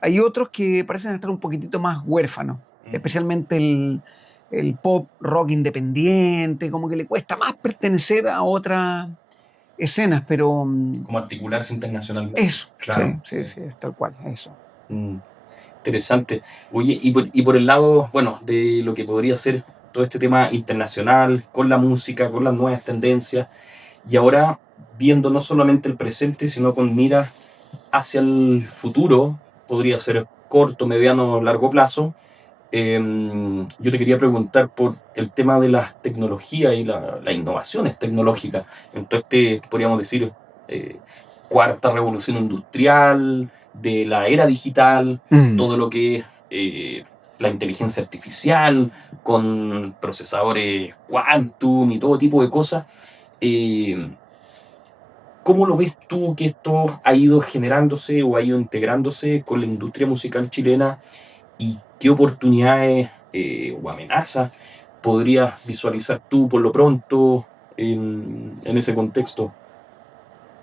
Hay otros que parecen estar un poquitito más huérfanos, especialmente el pop rock independiente, como que le cuesta más pertenecer a otras escenas, pero Como articularse internacionalmente. eso, Claro. sí, tal cual, eso. Interesante. Oye, y por el lado, bueno, de lo que podría ser todo este tema internacional, con la música, con las nuevas tendencias, y ahora viendo no solamente el presente, sino con miras hacia el futuro, podría ser corto, mediano, largo plazo. Yo te quería preguntar por el tema de las tecnologías y las innovaciones tecnológicas. En todo este, podríamos decir, cuarta revolución industrial, de la era digital, todo lo que es la inteligencia artificial, con procesadores quantum y todo tipo de cosas. ¿Cómo lo ves tú que esto ha ido generándose o ha ido integrándose con la industria musical chilena? ¿Y qué oportunidades o amenazas podrías visualizar tú por lo pronto en ese contexto?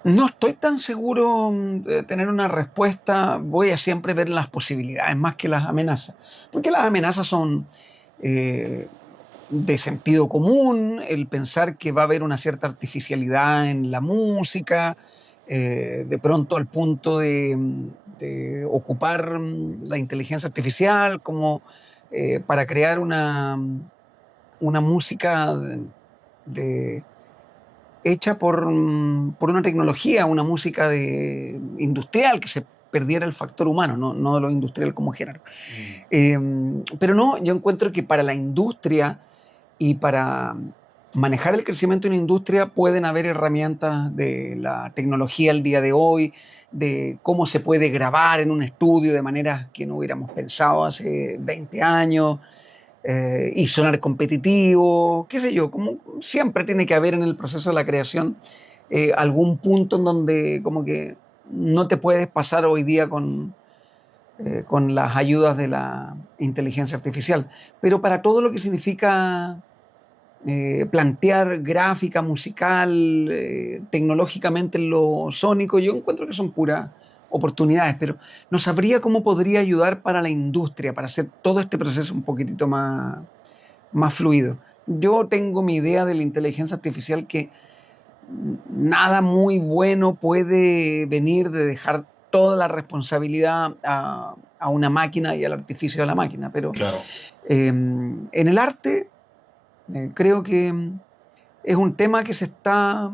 No estoy tan seguro de tener una respuesta. Voy a siempre ver las posibilidades más que las amenazas, porque las amenazas son eh, de sentido común, el pensar que va a haber una cierta artificialidad en la música, de pronto al punto de ocupar la inteligencia artificial como para crear una música de- hecha por una tecnología, una música industrial, que se perdiera el factor humano, no lo industrial como género. Pero no, yo encuentro que para la industria y para manejar el crecimiento en la industria pueden haber herramientas de la tecnología al día de hoy, de cómo se puede grabar en un estudio de maneras que no hubiéramos pensado hace 20 años, y sonar competitivo, qué sé yo, como siempre tiene que haber en el proceso de la creación algún punto en donde como que no te puedes pasar hoy día con las ayudas de la inteligencia artificial. Pero para todo lo que significa plantear gráfica, musical, tecnológicamente en lo sónico, yo encuentro que son puras oportunidades, pero no sabría cómo podría ayudar para la industria, para hacer todo este proceso un poquitito más fluido. Yo tengo mi idea de la inteligencia artificial que nada muy bueno puede venir de dejar toda la responsabilidad a una máquina y al artificio de la máquina, pero Claro. en el arte creo que es un tema que se está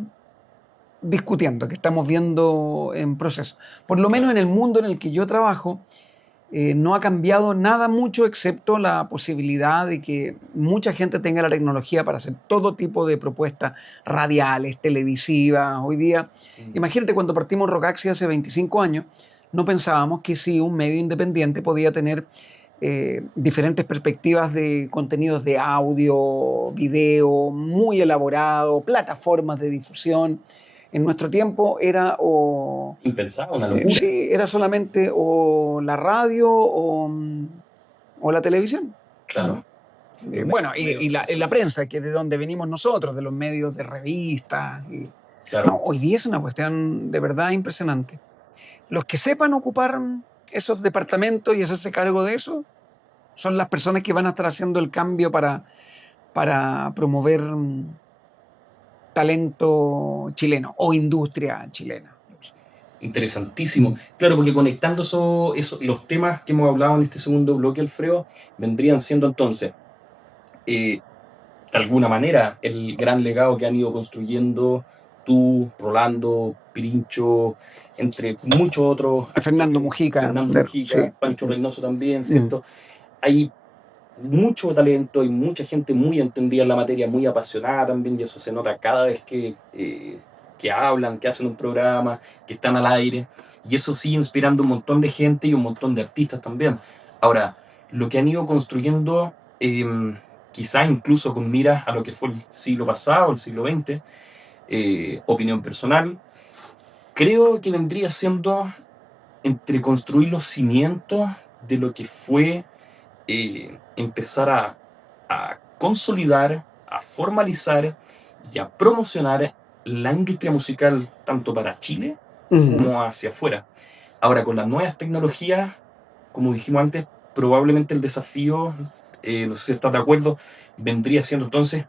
discutiendo, que estamos viendo en proceso. Por lo menos en el mundo en el que yo trabajo, no ha cambiado nada mucho, excepto la posibilidad de que mucha gente tenga la tecnología para hacer todo tipo de propuestas radiales, televisivas. Hoy día, imagínate cuando partimos Rockaxi hace 25 años, no pensábamos que sí, un medio independiente podía tener diferentes perspectivas de contenidos de audio, video, muy elaborado, plataformas de difusión. En nuestro tiempo era Impensado, una locura. sí, era solamente o la radio o la televisión. Claro. Bueno, y la prensa, que es de donde venimos nosotros, de los medios de revistas. Claro. No, hoy día es una cuestión de verdad impresionante. Los que sepan ocupar esos departamentos y hacerse cargo de eso son las personas que van a estar haciendo el cambio para promover talento chileno o industria chilena. Interesantísimo. Claro, porque conectando los temas que hemos hablado en este segundo bloque, Alfredo, vendrían siendo entonces, de alguna manera, el gran legado que han ido construyendo tú, Rolando, Pirincho, entre muchos otros. Fernando Mujica. Fernando Mujica, Sí. Pancho Reynoso también, ¿cierto? Hay mucho talento, hay mucha gente muy entendida en la materia, muy apasionada también, y eso se nota cada vez que hablan, que hacen un programa, que están al aire, y eso sigue inspirando un montón de gente y un montón de artistas también. Ahora, lo que han ido construyendo, quizá incluso con miras a lo que fue el siglo pasado, el siglo XX, opinión personal, creo que vendría siendo entre construir los cimientos de lo que fue empezar a consolidar, a formalizar y a promocionar la industria musical tanto para Chile como hacia afuera. Ahora, con las nuevas tecnologías, como dijimos antes, probablemente el desafío, no sé si estás de acuerdo, vendría siendo entonces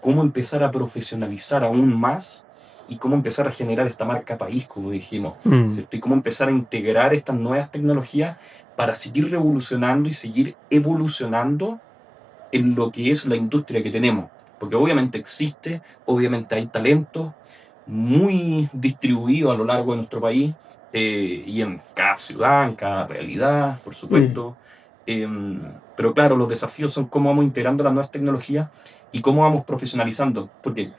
cómo empezar a profesionalizar aún más y cómo empezar a generar esta marca país, como dijimos, ¿cierto? Y cómo empezar a integrar estas nuevas tecnologías para seguir revolucionando y seguir evolucionando en lo que es la industria que tenemos. Porque obviamente existe, obviamente hay talento muy distribuido a lo largo de nuestro país, y en cada ciudad, en cada realidad, por supuesto. Pero claro, los desafíos son cómo vamos integrando las nuevas tecnologías y cómo vamos profesionalizando. Porque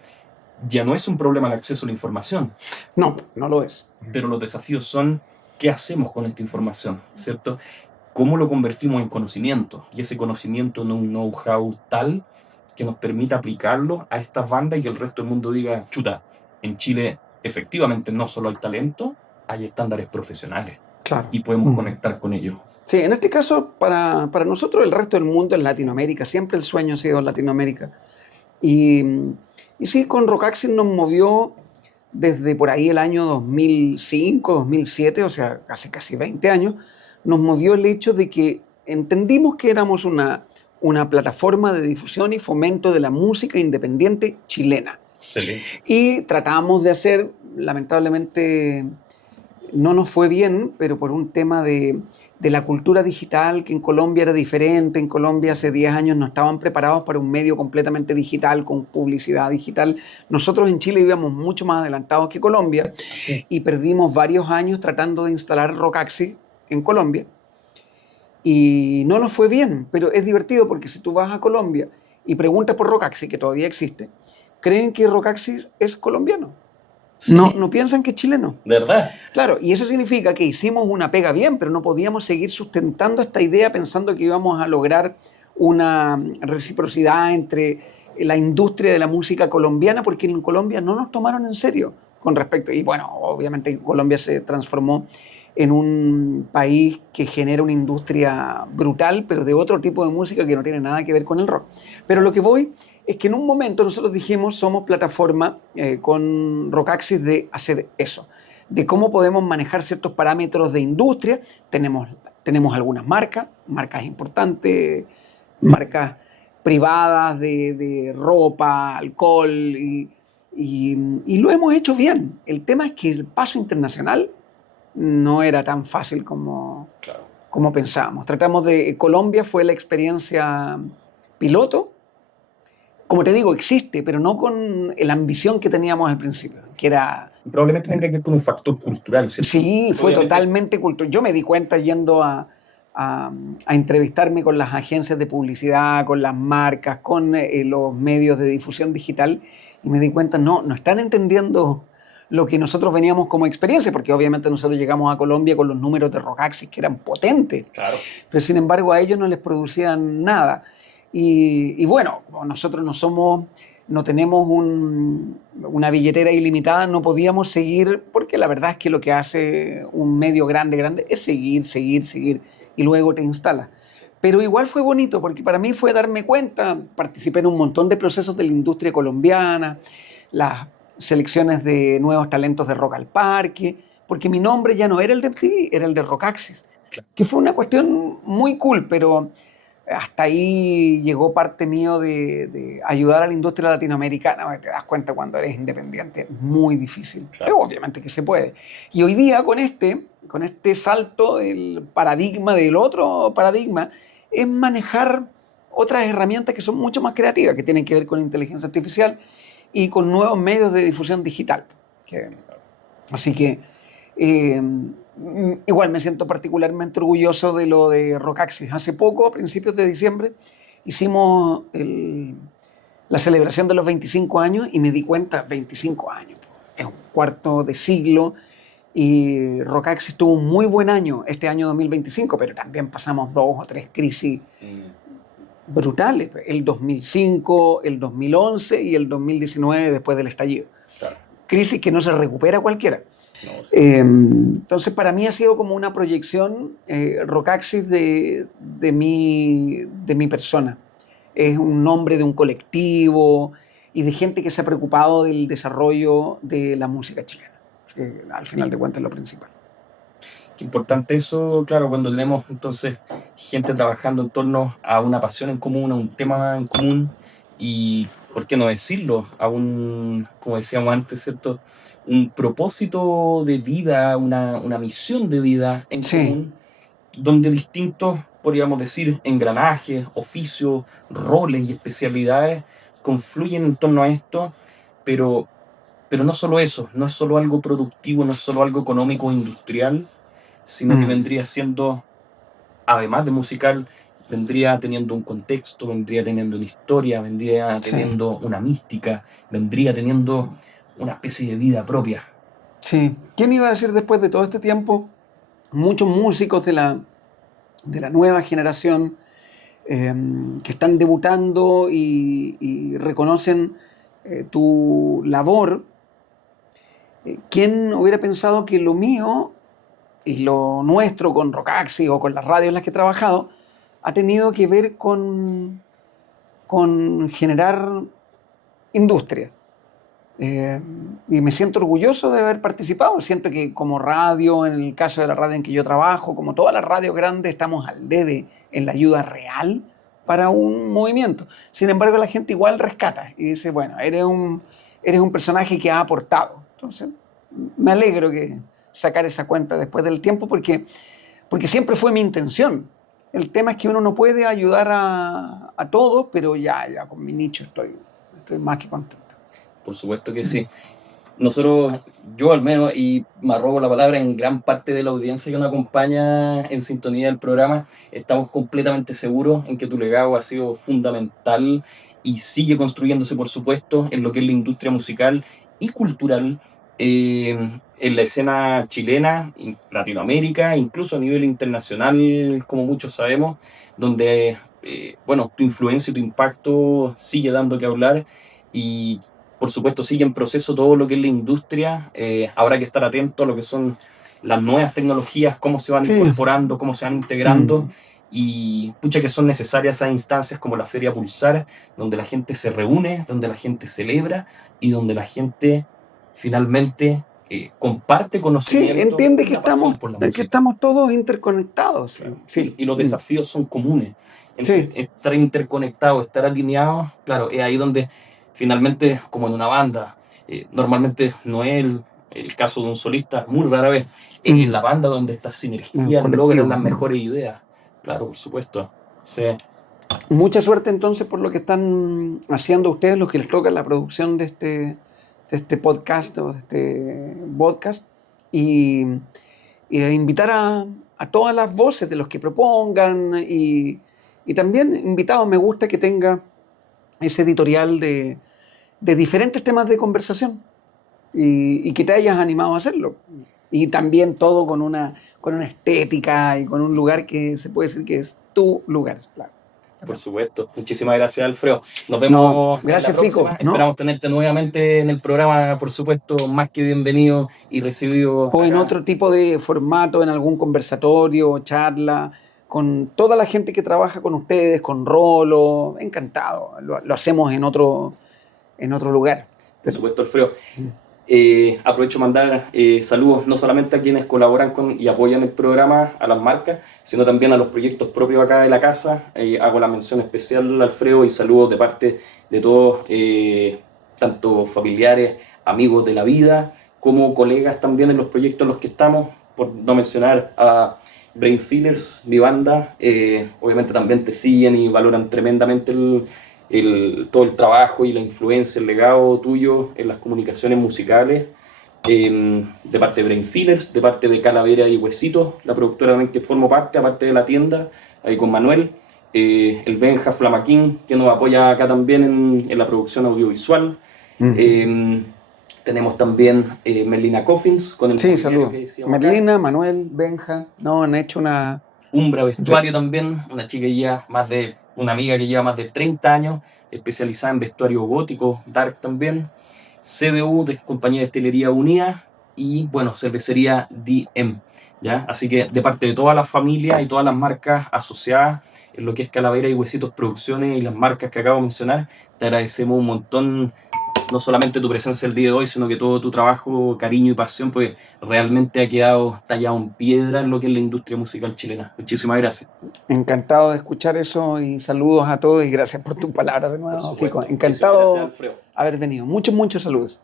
ya no es un problema el acceso a la información, No, no lo es. pero los desafíos son qué hacemos con esta información, ¿cierto? ¿Cómo lo convertimos en conocimiento? Y ese conocimiento en un know-how tal que nos permita aplicarlo a estas bandas y que el resto del mundo diga, chuta, en Chile efectivamente no solo hay talento, hay estándares profesionales. Claro. Y podemos conectar con ellos. Sí, en este caso, para nosotros el resto del mundo es Latinoamérica, siempre el sueño ha sido Latinoamérica. Y sí, con Rocaxis nos movió desde por ahí el año 2005, 2007, o sea, casi 20 años, nos movió el hecho de que entendimos que éramos una plataforma de difusión y fomento de la música independiente chilena. Excelente. Y tratábamos de hacer, lamentablemente no nos fue bien, pero por un tema de la cultura digital, que en Colombia era diferente. En Colombia hace 10 años no estaban preparados para un medio completamente digital, con publicidad digital. Nosotros en Chile íbamos mucho más adelantados que Colombia, y perdimos varios años tratando de instalar Rocaxis en Colombia. Y no nos fue bien, pero es divertido porque si tú vas a Colombia y preguntas por Rocaxis, que todavía existe, creen que Rocaxis es colombiano. Sí. No piensan que es chileno. ¿Verdad? Claro, y eso significa que hicimos una pega bien, pero no podíamos seguir sustentando esta idea pensando que íbamos a lograr una reciprocidad entre la industria de la música colombiana, porque en Colombia no nos tomaron en serio con respecto. Y bueno, obviamente Colombia se transformó en un país que genera una industria brutal, pero de otro tipo de música que no tiene nada que ver con el rock. Pero lo que voy es que en un momento nosotros dijimos, somos plataforma con Rocaxis de hacer eso, de cómo podemos manejar ciertos parámetros de industria. Tenemos algunas marcas importantes, marcas privadas de ropa, alcohol, y lo hemos hecho bien. El tema es que el paso internacional no era tan fácil como pensábamos. Colombia fue la experiencia piloto. Como te digo, existe, pero no con la ambición que teníamos al principio, que era... Probablemente tenga que ver con un factor cultural, ¿cierto? Sí, fue totalmente cultural. Yo me di cuenta yendo a entrevistarme con las agencias de publicidad, con las marcas, con los medios de difusión digital, y me di cuenta, no están entendiendo lo que nosotros veníamos como experiencia, porque obviamente nosotros llegamos a Colombia con los números de Rocaxis que eran potentes, Claro. Pero sin embargo a ellos no les producían nada. Y bueno, como nosotros no tenemos una billetera ilimitada, no podíamos seguir, porque la verdad es que lo que hace un medio grande es seguir, y luego te instalas. Pero igual fue bonito, porque para mí fue darme cuenta, participé en un montón de procesos de la industria colombiana, las selecciones de nuevos talentos de Rock al Parque, porque mi nombre ya no era el de MTV, era el de Rocaxis, que fue una cuestión muy cool, pero hasta ahí llegó parte mío de ayudar a la industria latinoamericana. Te das cuenta cuando eres independiente, es muy difícil, pero obviamente que se puede. Y hoy día con este salto del paradigma, del otro paradigma, es manejar otras herramientas que son mucho más creativas, que tienen que ver con inteligencia artificial y con nuevos medios de difusión digital. Así que igual me siento particularmente orgulloso de lo de Rocaxis. Hace poco, a principios de diciembre, hicimos la celebración de los 25 años y me di cuenta, 25 años, es un cuarto de siglo y Rocaxis tuvo un muy buen año este año 2025, pero también pasamos 2 o 3 crisis brutales, el 2005, el 2011 y el 2019 después del estallido. Claro. Crisis que no se recupera cualquiera. No, sí. Entonces para mí ha sido como una proyección Rocaxis de mi persona. Es un nombre de un colectivo y de gente que se ha preocupado del desarrollo de la música chilena, que al final de cuentas es lo principal. Qué importante eso, claro, cuando tenemos entonces gente trabajando en torno a una pasión en común, a un tema en común y, ¿por qué no decirlo? A un, como decíamos antes, ¿cierto? Un propósito de vida, una misión de vida en común, donde distintos, podríamos decir, engranajes, oficios, roles y especialidades confluyen en torno a esto, pero no solo eso, no es solo algo productivo, no es solo algo económico o industrial, sino que vendría siendo, además de musical, vendría teniendo un contexto, vendría teniendo una historia, vendría teniendo una mística, vendría teniendo una especie de vida propia. Sí. ¿Quién iba a decir después de todo este tiempo? Muchos músicos de la nueva generación que están debutando y reconocen tu labor. ¿Quién hubiera pensado que lo mío y lo nuestro con Rocaxis o con las radios en las que he trabajado ha tenido que ver con generar industria? Y me siento orgulloso de haber participado. Siento que como radio, en el caso de la radio en que yo trabajo, como todas las radios grandes, estamos al debe en la ayuda real para un movimiento. Sin embargo, la gente igual rescata y dice, bueno, eres un personaje que ha aportado. Entonces, me alegro que sacar esa cuenta después del tiempo porque siempre fue mi intención. El tema es que uno no puede ayudar a todos, pero ya con mi nicho estoy más que contento. Por supuesto que sí. Nosotros, yo al menos, y me robo la palabra, en gran parte de la audiencia que nos acompaña en sintonía del programa, estamos completamente seguros en que tu legado ha sido fundamental y sigue construyéndose, por supuesto, en lo que es la industria musical y cultural, en la escena chilena, en Latinoamérica, incluso a nivel internacional, como muchos sabemos, donde, bueno, tu influencia y tu impacto sigue dando que hablar y por supuesto sigue en proceso todo lo que es la industria. Habrá que estar atento a lo que son las nuevas tecnologías, cómo se van incorporando, cómo se van integrando y pucha que son necesarias esas instancias como la Feria Pulsar, donde la gente se reúne, donde la gente celebra y donde la gente finalmente comparte conocimiento. Sí, entiende que estamos todos interconectados. Claro. Sí. Y los desafíos son comunes. Estar interconectados, estar alineados, claro, es ahí donde finalmente, como en una banda, normalmente no es el caso de un solista, muy rara vez, es la banda donde estas sinergias logran las mejores ideas. Claro, por supuesto. Sí. Mucha suerte entonces por lo que están haciendo ustedes, los que les toca la producción de este podcast o de este podcast y invitar a todas las voces de los que propongan y también invitados, me gusta que tenga ese editorial de diferentes temas de conversación y que te hayas animado a hacerlo. Y también todo con una estética y con un lugar que se puede decir que es tu lugar. Claro. Por supuesto. Muchísimas gracias, Alfredo. Nos vemos. Gracias, Fico. Esperamos tenerte nuevamente en el programa, por supuesto, más que bienvenido y recibido. O en otro tipo de formato, en algún conversatorio, charla, con toda la gente que trabaja con ustedes, con Rolo. Encantado. Lo hacemos en otro lugar. Por supuesto, Alfredo. Aprovecho para mandar saludos no solamente a quienes colaboran y apoyan el programa, a las marcas, sino también a los proyectos propios acá de la casa. Hago la mención especial, Alfredo, y saludos de parte de todos, tanto familiares, amigos de la vida, como colegas también en los proyectos en los que estamos, por no mencionar a Brain Fillers, mi banda. Obviamente también te siguen y valoran tremendamente todo el trabajo y la influencia, el legado tuyo en las comunicaciones musicales, de parte de Brain Fillers, de parte de Calavera y Huesitos, la productora también que formo parte, aparte de la tienda, ahí con Manuel, el Benja Flamaquín, que nos apoya acá también en la producción audiovisual. Tenemos también Merlina Coffins con el Sí, mobiliario saludos. que decíamos acá. Merlina, Manuel, Benja, no, han hecho una... Umbra Vestuario también, una amiga que lleva más de 30 años, especializada en vestuario gótico, dark también. CDU, de Compañía de Destilería Unida, y bueno, cervecería DM, ¿ya? Así que de parte de toda la familia y todas las marcas asociadas en lo que es Calavera y Huesitos Producciones y las marcas que acabo de mencionar, te agradecemos un montón, no solamente tu presencia el día de hoy, sino que todo tu trabajo, cariño y pasión, pues realmente ha quedado tallado en piedra en lo que es la industria musical chilena. Muchísimas gracias. Encantado de escuchar eso y saludos a todos y gracias por tus palabras de Por nuevo, Fico. supuesto. Muchísimas gracias, Encantado Alfredo. haber venido. Muchos, muchos saludos.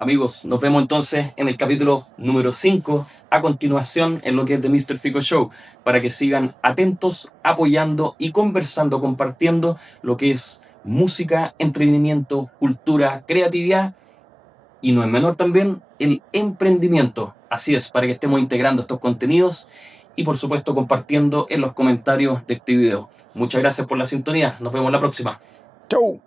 Amigos, nos vemos entonces en el capítulo número 5, a continuación en lo que es The Mr. Fico Show, para que sigan atentos, apoyando y conversando, compartiendo lo que es música, entretenimiento, cultura, creatividad y no es menor también el emprendimiento. Así es, para que estemos integrando estos contenidos y por supuesto compartiendo en los comentarios de este video. Muchas gracias por la sintonía, nos vemos la próxima. Chau.